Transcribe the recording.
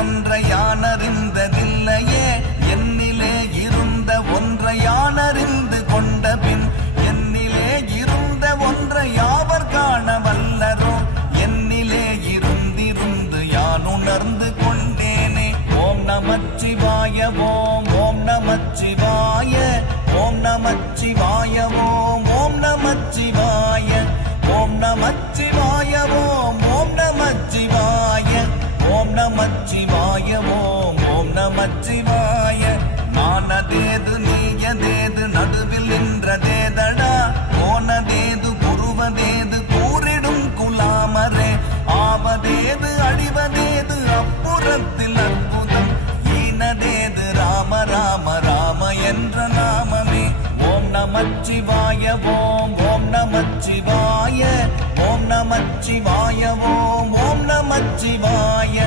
ஒன்றை யானறிந்ததில்லையே என்னிலே இருந்த ஒன்றை யானறிந்து கொண்ட பின் என்னிலே இருந்த ஒன்றை யாவர் காண வல்லரோ என்னிலே இருந்திருந்து யான் உணர்ந்து கொண்டேனே. ஓம் நமச்சிவாய ஓம் ஓம் நமச்சிவாய ஓம் நமச்சிவாய ஓம் ஓம் நமச்சிவாய ஓம் நமச்சிவாய ஓம் ஓம் நமச்சிவாய ஓம் நமச்சிவாய ஓம் ஓம் நமச்சிவாய. நானதேது நீயதேது நடுவில் நின்றதேதடா போனதேது புருவதேது கூறிடும் குலாமரே ஆவதேது அழிவதேது அப்புறத்தில் அற்புதம் ஈனதேது ராம ராம ராம என்ற நாமமே. ஓம் நமச்சிவாய ஓம் ஓம் நமச்சிவாய ஓம் நமச்சிவாய ஓம் ஓம் நமச்சிவாய.